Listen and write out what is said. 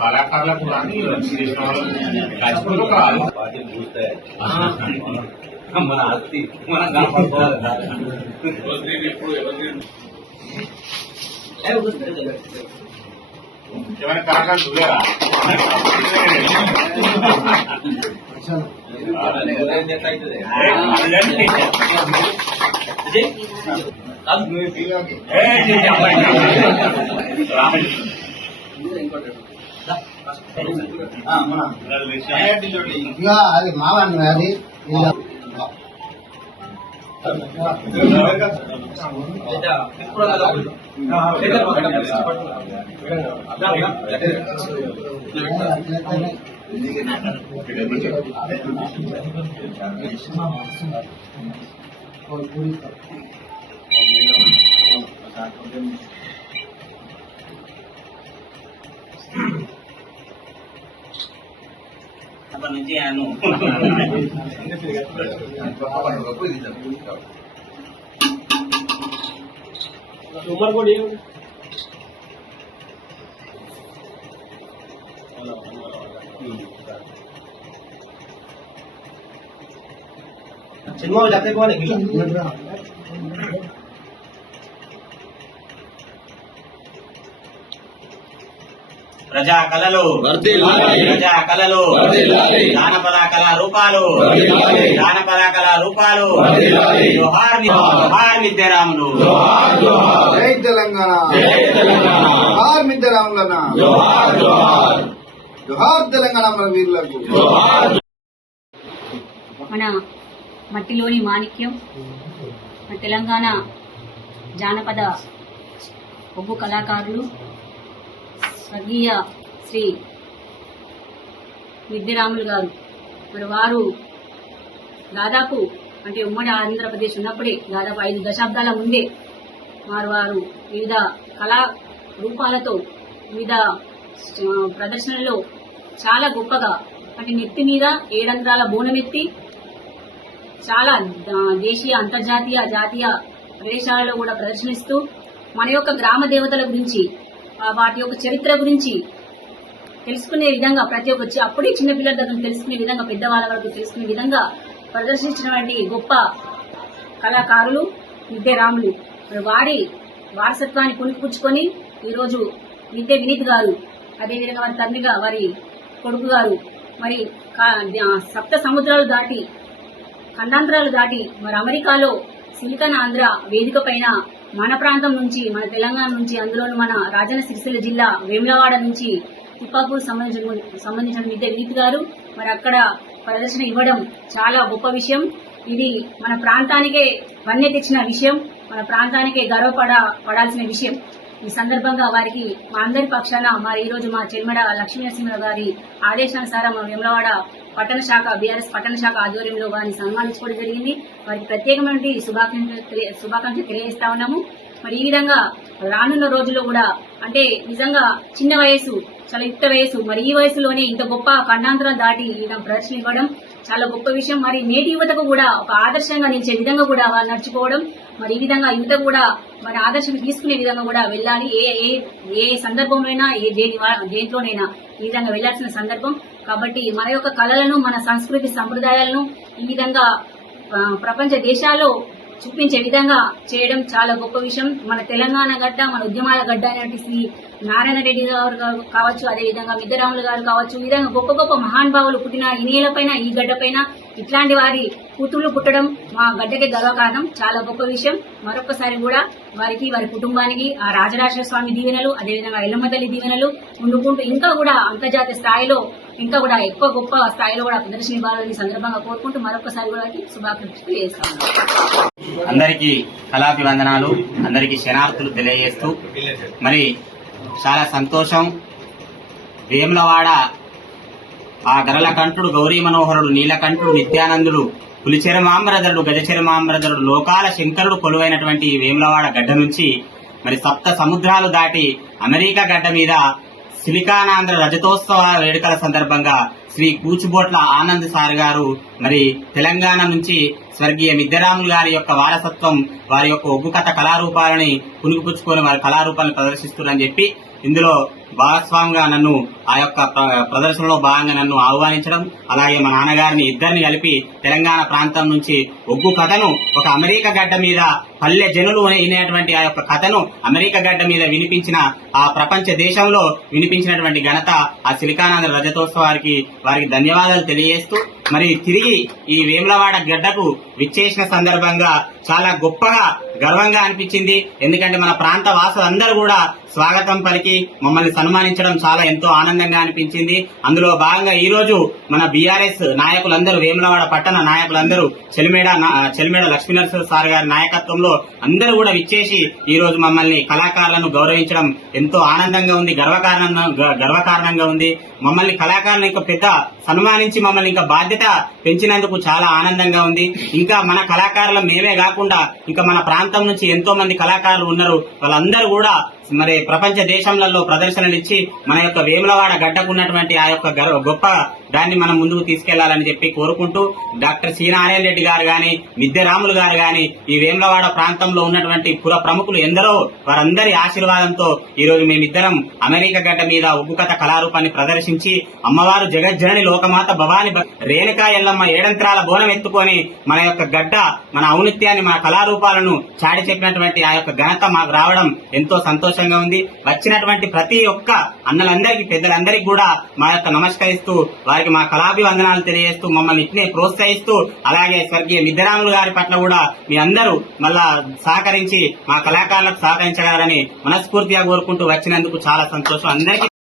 కళాకారులకు కానీ చేసిన వాళ్ళు ఖచ్చితంగా కాదు వాటిని చూస్తే మన ఆస్తి మనం కాపాడుకోవాలి. ఏమైనా కళాకారులు చూడారా అది మావాన్ని అది అప్పటి నుంచి ఆయన సినిమా जाते कौन है ప్రజా కళలు జానపద కళా రూపాలు జోహార్ మిద్దెరాములు జై తెలంగాణ జోహార్ మిద్దెరాములన్న జోహార్ తెలంగాణ మన వీరులకు. మన మట్టిలోని మాణిక్యం మన తెలంగాణ జానపద ఒగ్గు కళాకారులు స్వర్గీయ శ్రీ మిద్దెరాములు గారు. మరి వారు దాదాపు అంటే ఉమ్మడి ఆంధ్రప్రదేశ్ ఉన్నప్పుడే దాదాపు 5 దశాబ్దాల ముందే వారు వివిధ కళా రూపాలతో వివిధ ప్రదర్శనలో చాలా గొప్పగా అంటే నెత్తి మీద 7 రంధ్రాల బోనమెత్తి చాలా దేశీయ అంతర్జాతీయ జాతీయ ప్రదేశాలలో కూడా ప్రదర్శనిస్తూ మన యొక్క గ్రామ దేవతల గురించి వాటి యొక్క చరిత్ర గురించి తెలుసుకునే విధంగా ప్రతి ఒక్క అప్పుడే చిన్నపిల్లల దగ్గర తెలుసుకునే విధంగా పెద్దవాళ్ళ వరకు తెలుసుకునే విధంగా ప్రదర్శించినటువంటి గొప్ప కళాకారులు మిద్దెరాములు. వారి వారసత్వాన్ని పుణికిపుచ్చుకొని ఈరోజు మిద్దె వినీత్ గారు, అదేవిధంగా వారి తండ్రిగా వారి కొడుకు గారు మరి సప్త సముద్రాలు దాటి ఖండాంతరాలు దాటి మరి అమెరికాలో సిలికాన్ ఆంధ్ర వేదిక పైన మన ప్రాంతం నుంచి మన తెలంగాణ నుంచి అందులోని మన రాజన్న సిరిసిల్ల జిల్లా వేములవాడ నుంచి తిప్పాపూర్ సంబంధించిన మిద్దె వినీత్ గారు మరి అక్కడ ప్రదర్శన ఇవ్వడం చాలా గొప్ప విషయం. ఇది మన ప్రాంతానికే వన్నె తెచ్చిన విషయం, మన ప్రాంతానికే గర్వపడాల్సిన విషయం. ఈ సందర్భంగా వారికి మా అందరి పక్షాన మరి ఈ రోజు మా చెల్మడ లక్ష్మీనరసింహ గారి ఆదేశానుసారం వేములవాడ పట్టణ శాఖ బీఆర్ఎస్ పట్టణ శాఖ ఆధ్వర్యంలో వారిని సన్మానించుకోవడం జరిగింది. వారికి ప్రత్యేకమైన శుభాకాంక్షలు తెలియజేస్తా ఉన్నాము. మరి ఈ విధంగా రానున్న రోజుల్లో కూడా అంటే నిజంగా చిన్న వయసు, చాలా యుక్త వయసు, మరి ఈ వయసులోనే ఇంత గొప్ప ఖండాంతరం దాటి ప్రదర్శన ఇవ్వడం చాలా గొప్ప విషయం. మరి నేటి యువతకు కూడా ఒక ఆదర్శంగా నిలిచే విధంగా కూడా వారు నడుచుకోవడం, మరి ఈ విధంగా యువత కూడా మరి ఆదర్శం తీసుకునే విధంగా కూడా వెళ్ళాలి. ఏ సందర్భంలోనైనా దేంట్లోనైనా ఈ విధంగా వెళ్లాల్సిన సందర్భం. కాబట్టి మన యొక్క కళలను మన సంస్కృతి సంప్రదాయాలను ఈ విధంగా ప్రపంచ దేశాల్లో చూపించే విధంగా చేయడం చాలా గొప్ప విషయం. మన తెలంగాణ గడ్డ, మన ఉద్యమాల గడ్డ అనేటువంటి శ్రీ నారాయణ రెడ్డి గారు కావచ్చు, అదేవిధంగా మిద్దెరాములు గారు కావచ్చు, ఈ విధంగా గొప్ప గొప్ప మహానుభావులు పుట్టిన ఈ నేలపైన ఈ గడ్డపైన ఇట్లాంటి వారి కూతుళ్లు పుట్టడం మా గడ్డకే గర్వకారణం, చాలా గొప్ప విషయం. మరొకసారి కూడా వారికి వారి కుటుంబానికి ఆ రాజరాజేశ్వర స్వామి దీవెనలు, అదేవిధంగా ఎల్లమ్మ తల్లి దీవెనలు ఉండుకుంటూ ఇంకా కూడా అంతర్జాతీయ స్థాయిలో ఇంకా కూడా ఎక్కువ గొప్ప స్థాయిలో కూడా ప్రదర్శన ఇవ్వాలని సందర్భంగా కోరుకుంటూ మరొకసారి కూడా శుభాకాంక్షలు చేస్తాను. అందరికీ కళాభివందనాలు, అందరికీ శనార్థులు తెలియజేస్తూ మరి చాలా సంతోషం. వేములవాడ ఆ గరళకంఠుడు, గౌరీ మనోహరుడు, నీలకంఠుడు, నిత్యానందుడు, పులిచెరమాంబరధరుడు, గజచెరమాంబరధరుడు, లోకాల శంకరుడు కొలువైనటువంటి వేములవాడ గడ్డ నుంచి మరి సప్త సముద్రాలు దాటి అమెరికా గడ్డ మీద సిలికానాంధ్ర రజతోత్సవ వేడుకల సందర్భంగా శ్రీ కూచుబోట్ల ఆనంద్ సార్ గారు మరి తెలంగాణ నుంచి స్వర్గీయ మిద్దెరాములు గారి యొక్క వారసత్వం, వారి యొక్క ఒగ్గు కథ కళారూపాలని పుణుకుపుచ్చుకొని వారి కళారూపాలను ప్రదర్శిస్తున్నారని చెప్పి ఇందులో భాగస్వామిగా నన్ను ఆ యొక్క ప్రదర్శనలో భాగంగా నన్ను ఆహ్వానించడం, అలాగే మా నాన్నగారిని ఇద్దరిని కలిపి తెలంగాణ ప్రాంతం నుంచి ఒగ్గు కథను ఒక అమెరికా గడ్డ మీద పల్లె జనులు వినేటువంటి ఆ యొక్క కథను అమెరికా గడ్డ మీద వినిపించిన ఆ ప్రపంచ దేశంలో వినిపించినటువంటి ఘనత ఆ సిలికానాంధ్ర రజతోత్సవానికి వారికి ధన్యవాదాలు తెలియజేస్తూ, మరి తిరిగి ఈ వేములవాడ గడ్డకు విచ్చేసిన సందర్భంగా చాలా గొప్పగా గర్వంగా అనిపించింది. ఎందుకంటే మన ప్రాంత వాసులందరూ కూడా స్వాగతం పలికి మమ్మల్ని సన్మానించడం చాలా ఎంతో ఆనందంగా అనిపించింది. అందులో భాగంగా ఈ రోజు మన బీఆర్ఎస్ నాయకులందరూ, వేములవాడ పట్టణ నాయకులందరూ, చెలిమేడ లక్ష్మీనరసింహ సార్ గారి నాయకత్వంలో అందరూ కూడా విచ్చేసి ఈ రోజు మమ్మల్ని కళాకారులను గౌరవించడం ఎంతో ఆనందంగా ఉంది, గర్వకారణంగా ఉంది. మమ్మల్ని కళాకారులను ఇంకా పెద్ద సన్మానించి మమ్మల్ని ఇంకా బాధ్యత పెంచినందుకు చాలా ఆనందంగా ఉంది. ఇంకా మన కళాకారుల మేమే కాకుండా ఇంకా మన ప్రాంతం నుంచి ఎంతో మంది కళాకారులు ఉన్నారు. వాళ్ళందరూ కూడా మరి ప్రపంచ దేశంలలో ప్రదర్శనలు ఇచ్చి మన యొక్క వేములవాడ గడ్డకున్నటువంటి ఆ యొక్క గొప్ప దాన్ని మనం ముందుకు తీసుకెళ్లాలని చెప్పి కోరుకుంటూ, డాక్టర్ సి నారాయణ రెడ్డి గారు గాని, మిద్దెరాములు గారు గాని, ఈ వేములవాడ ప్రాంతంలో ఉన్నటువంటి పుర ప్రముఖులు ఎందరో వారందరి ఆశీర్వాదంతో ఈ రోజు మేమిద్దరం అమెరికా గడ్డ మీద ఒగ్గు కథ కళారూపాన్ని ప్రదర్శించి అమ్మవారు జగజ్జనని లోకమాత భవాని రేణుకా ఎల్లమ్మ ఏడంత్రాల బోనం ఎత్తుకొని మన యొక్క గడ్డ, మన ఔన్నత్యాన్ని, మన కళారూపాలను చాటి చెప్పినటువంటి ఆ యొక్క ఘనత మాకు రావడం ఎంతో సంతోషంగా ఉంది. వచ్చినటువంటి ప్రతి ఒక్క అన్నలందరికీ, పెద్దలందరికీ కూడా మా యొక్క నమస్కరిస్తూ వారికి మా కళాభివందనాలు తెలియజేస్తూ మమ్మల్ని ఇట్నే ప్రోత్సహిస్తూ, అలాగే స్వర్గీయ మిద్దెరాములు గారి పట్ల కూడా మీ అందరూ మళ్ళా సహకరించి మా కళాకారులకు సహకరించగలరని మనస్ఫూర్తిగా కోరుకుంటూ వచ్చినందుకు చాలా సంతోషం. అందరికీ